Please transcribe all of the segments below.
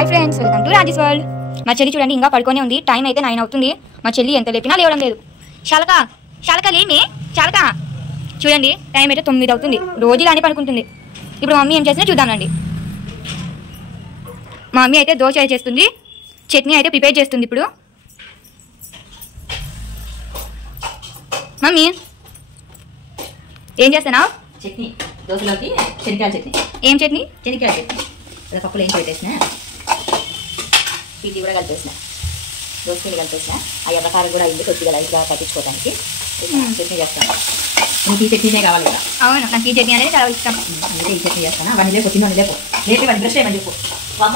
Hi friends, welcome to Raji's world. మా చెల్లి చూడండి ఇంకా పడుకొని ఉంది. టైం అయితే 9 అవుతుంది. మా చెల్లి ఎంత లేపినా లేవడం లేదు. శాలక లేమి శాలక చూడండి, టైం అయితే 9 అవుతుంది. రోజు ఇలానే పడుకుంటుంది. ఇప్పుడు మమ్మీ ఏం చేసినా చూద్దామండి. మా మమ్మీ అయితే దోశ చేస్తుంది, చట్నీ అయితే ప్రిపేర్ చేస్తుంది. ఇప్పుడు మమ్మీ ఏం చేస్తున్నావు? చట్నీ, దోశలోకి శనక్కాయల చట్నీ. ఏం చట్నీ? శనక్కాయల చట్నీ. అదే పప్పులు ఏం పెట్టేసిన, పిండి కూడా కలిపేసిన, దోశ పిండి కలిపేసిన. ఆ ఎర్రకారం కూడా అయింది, కొద్దిగా లైట్గా పట్టించుకోవడానికి చట్నీ చేస్తాను. నీకు ఈ చట్నీనే కావాలి కదా? అవును, నాకు ఈ చట్నీ అనేది చాలా ఇష్టం. అయితే ఈ చట్నీ చేస్తాను. అవన్నీ లేపు, తిన్న లేపు, లేపి వాడి బ్రష్ చేయమని చెప్పు. మా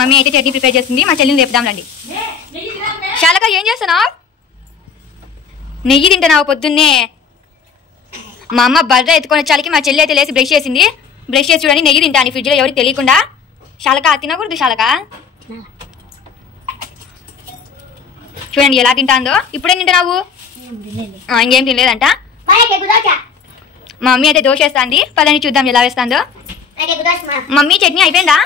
మమ్మీ అయితే చట్నీ ప్రిపేర్ చేస్తుంది. మా చెల్లిని లేపుదాంలండి. శాలక ఏం చేస్తున్నావు? నెయ్యి తింటున్నావు పొద్దున్నే? మా అమ్మ బర్ర ఎత్తుకొని వచ్చాలికి మా చెల్లి అయితే లేసి బ్రష్ చేసింది. బ్రష్ చేసి చూడండి, నెయ్యి తింటాను ఫ్రిడ్జ్లో ఎవరికి తెలియకుండా. శాలక తినకూడదు శాలక. చూడండి ఎలా తింటాందో. ఇప్పుడేం తింటున్నావు? ఇంకేం తినలేదంట. మా మమ్మీ అయితే దోశ వేస్తుంది. పదని చూద్దాం ఎలా వేస్తుందో. మమ్మీ చట్నీ అయిపోయిందా?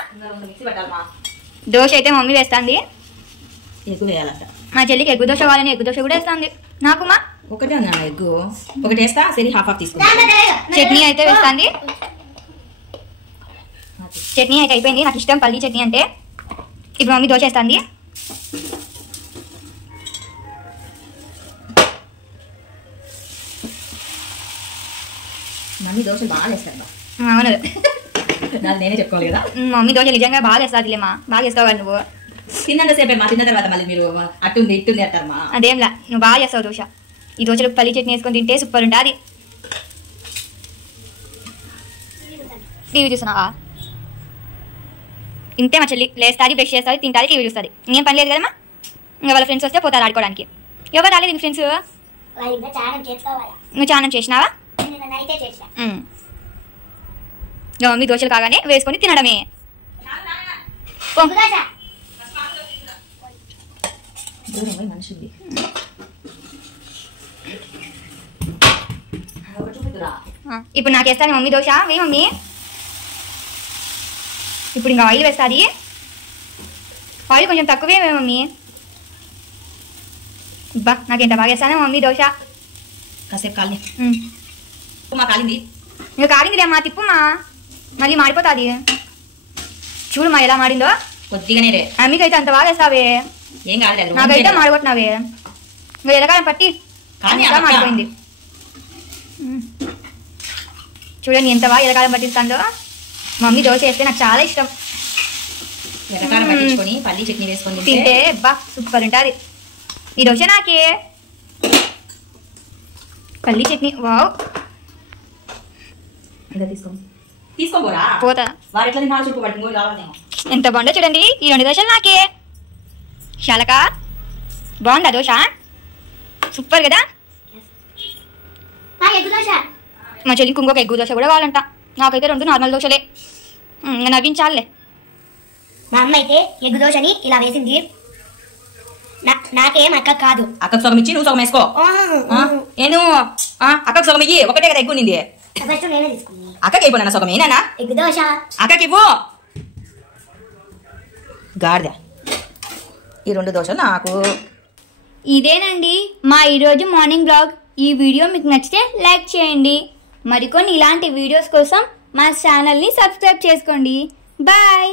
దోశ అయితే మమ్మీ వేస్తుంది. మా చెల్లికి ఎగ్గు దోశ కావాలని ఎగ్గు దోశ కూడా వేస్తుంది. నాకుమా ఒకటే అన్నా ఎగ్గు ఒకటి వేస్తా, సరే హాఫ్ తీసుకుంటా. చట్నీ అయితే వేస్తుంది. చట్నీ అయితే అయిపోయింది. నాకు ఇష్టం పల్లీ చట్నీ అంటే. ఇప్పుడు మమ్మీ దోశ వేస్తుంది. మమ్మీ దోశలు బాగా వేస్తారు. అవును, నాకు నేనే చెప్పుకోవాలి కదా. మమ్మీ దోశ నిజంగా బాగా వేస్తాదిలేమా. బాగా వేస్తావు కదా నువ్వు. తిన్నంతసేపే మా, తిన్న తర్వాత మళ్ళీ మీరు అట్టుంది ఇట్టుంది అంటారమ్మా. అదేంలా, నువ్వు బాగా చేస్తావు దోశ. ఈ దోశలు పల్లీ చట్నీ వేసుకొని తింటే సూపర్ ఉంటుంది. టీవీ చూస్తున్నావా? తింటే మా చెల్లి లేస్తుంది, బ్రష్ చేస్తుంది, తింటుంది, టీవీ చూస్తుంది. ఇంకేం పని లేదు కదమ్మా. ఇంకా వాళ్ళ ఫ్రెండ్స్ వస్తే పోతారు ఆడుకోవడానికి. ఎవరు రాలేదు ఇంక ఫ్రెండ్స్? నువ్వు చానం చేసినావా? మమ్మీ దోశలు కాగానే వేసుకొని తినడమే. మనిషి ఇప్పుడు నాకు వేస్తాను మమ్మీ దోశ. వే మమ్మీ. ఇప్పుడు ఇంకా ఆయిల్ వేస్తుంది. ఆయిల్ కొంచెం తక్కువే మమ్మీ. బా, నాకు ఎంత బాగా వేస్తానే మమ్మీ దోశ. కాసేపు కాలి మా కాలింది. ఇంకా కాలిందిలే అమ్మా, తిప్పుమా, మళ్ళీ మాడిపోతుంది. చూడు మా ఎలా మాడిందో. కొద్దిగానే అమ్మీకైతే అంత బాగా వేస్తావే. ఏం కాదు, నాకైతే మాడిపోతున్నావే. ఇంకా ఎలాగైనా పట్టి మాడిపోయింది. చూడండి ఎంత బాగా ఎలకాలం పట్టిస్తుందో. మమ్మీ దోశ వేస్తే నాకు చాలా ఇష్టం. ఎర్రకారం పట్టించుకొని పల్లి చట్నీ వేసుకొని తింటే బా సూపర్ ఉంటుంది. ఈ దోశ నాకే. పల్లి చట్నీ వావ్. తీసుకోబోరా పోతా. వారు ఎట్లా తిన్నారో చూపు, వాడికి మూడు కావాలేమో. ఎంత బాగుందో చూడండి. ఈ 2 దోశలు నాకే. శాలక బాగుందా దోశ? సూపర్ కదా. మా చెల్లికి ఇంకొక ఎగ్గు దోశ కూడా కావాలంట. నాకైతే 2 నార్మల్ దోశలే. నవ్వించాలే. మా అమ్మ అయితే ఎగ్గు దోశని ఇలా వేసింది. నాకేం అక్క కాదు. అక్కకు సగం ఇచ్చి నువ్వు సగం వేసుకో. నేను అక్కకు సగం ఇయ్యి, ఒకటే కదా ఎగ్గు నింది. ఫస్ట్ నేనే తీసుకున్నాను. అక్కకి అయిపోయినా సగం ఏనా ఎగ్గు దోశ. అక్కకి ఇవ్వు. గాడిద ఈ 2 దోశలు నాకు. ఇదేనండి మా ఈరోజు మార్నింగ్ బ్లాగ్. ఈ వీడియో మీకు నచ్చితే లైక్ చేయండి. మరికొన్ని ఇలాంటి వీడియోస్ కోసం మా ఛానల్ని సబ్స్క్రైబ్ చేసుకోండి. బాయ్.